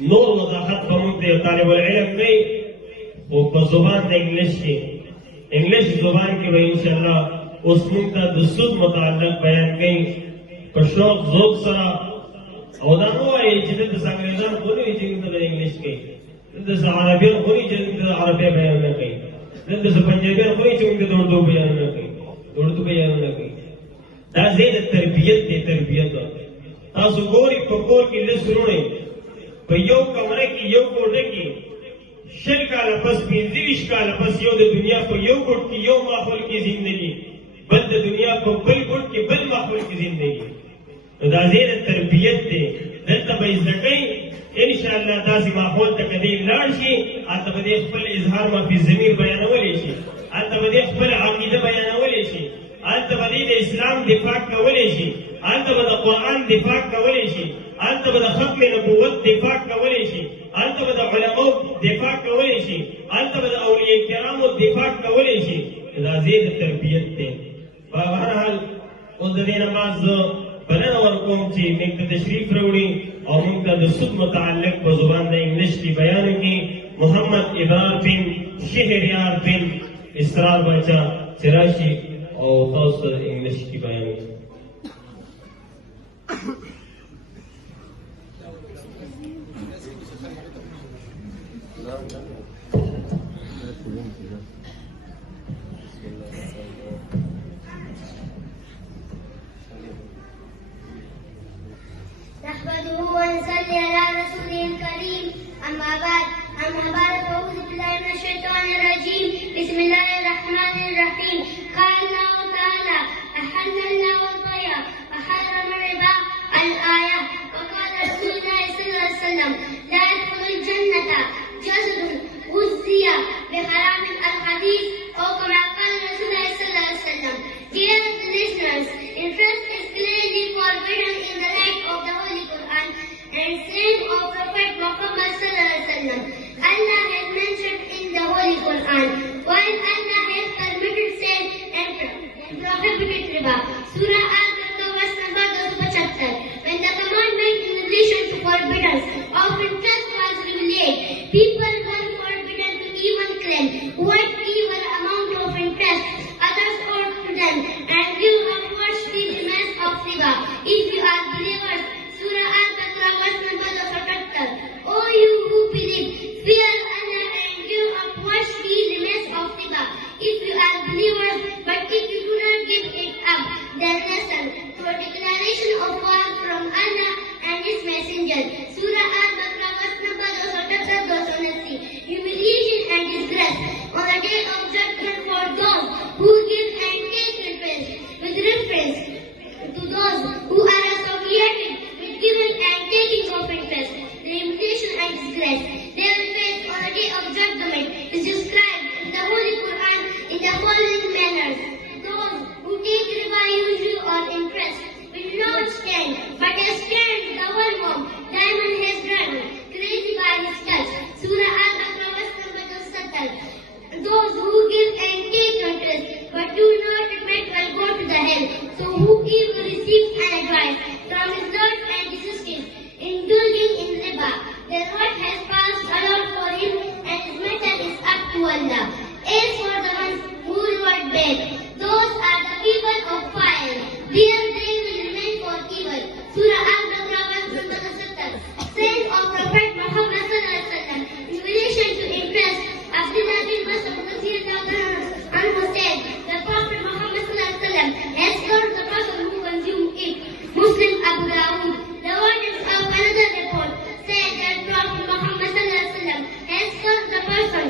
نور وضاحت بمونږ د طالب العلم کوي خو په زبان د انګلیش کې انګلیش زبان کې به ان شاء الله اوس موږ ته د سود متعلق بیان کوي په شوق ذوق سره او دا نو وایي چې د انګریزان خو نه چې د انګلیش کوي د عربیان خو نه چې د عربي بیان نه کوي د پنجابیان خو نه چې د اردو بیان نه کوي اردو بیان نه کوي دا زید تربیت دی تربیت تاسو ګوري په کور کې لسرونه په یو کمره کې یو کوټه کې شل کاله پس 25 کاله پس یو د دنیا په یو ګوټ کې یو ماحول کې ژوندۍ بل د دنیا په بل ګوټ کې بل ماحول کې ژوندۍ دا زید تربیت دی دلته به ځکه ان شاء الله داسې ماحول ته کدی لاړ شي هلته به خپل اظهار ما فی ضمیر بیانولی شي هلته به خپل عقیده بیانولی شي هلته به د اسلام دفاع کولی شي هلته به د قرآن دفاع کولی شي هلته به د ختم نبوت دفاع کولی شي هلته به د علماء دفاع کولی شي هلته به د اولیاء کرامو دفاع کولی شي دا زید تربیت دی په هر حال اوس د دې نه بعد زه بلنه ورکوم چې موږ ته تشریف راوړي او موږ ته د سود متعلق په زبان د انګلیش کې بیان وکړي محمد ابرار بن شهریار بن اسرار بچا چې راشي او تاسو ته انګلیش کې بیان وکړي نحمده ونصلي على رسوله الكريم أما بعد فأعوذ بالله من الشيطان الرجيم بسم الله الرحمن الرحيم قال الله تعالى أحل الله البيع وحرم الربا الآية وقال رسول الله صلى الله عليه وسلم لا يدخل الجنة جسد غذي بحرام الحديث أو كما قال رسول الله صلى الله عليه وسلم. Dear listeners, interest is clearly forbidden in the light of the Holy Quran and saying of Prophet Muhammad sallallahu alaihi wasallam. Allah has mentioned in the Holy Quran, while Allah has permitted sale and prohibited riba. Surah Al-Baqarah verse number 275. When the commandment in relation to forbiddance of interest was revealed, people were forbidden to even claim whatever amount of interest others owed to them and give upwards the demands of riba. If you are believers, Surah Al-Baqarah verse number 275. O you who believe, fear Allah and give upwards the demands of riba. If you are believers, but if you do not give it up, then listen to a declaration of war from Allah and His Messenger. Surah Al-Baqarah verse number 273. Humiliation and disgrace on the day of judgment for those who give and take interest with reference to those who are associated with giving and taking of interest. The humiliation and disgrace they will face on the day of judgment is described in the Holy Quran in the following manners. Those who take riba usury or interest will not stand, but they stand the one whom diamond has driven, crazy by his touch. Surah Al-Baqarah verse number 270. Those who give and take interest, but do not repent will go to the hell. So whoever receives an advice from his Lord and desisteth, indulging in riba, their Lord has passed allowed for him, and his matter is up to Allah. As for the ones who reward bad, those are the people of fire. There they will remain for evil. Surah Al-Baqarah verse number 70. Saying of Prophet Muhammad sallallahu alaihi wasallam in relation to interest, Abdullah bin Mas'ud said, the Prophet Muhammad sallallahu alaihi wasallam has cursed the person who consumes it. Muslim Abu Dawud. The wordings of another report said that Prophet Muhammad sallallahu alaihi wasallam has cursed the person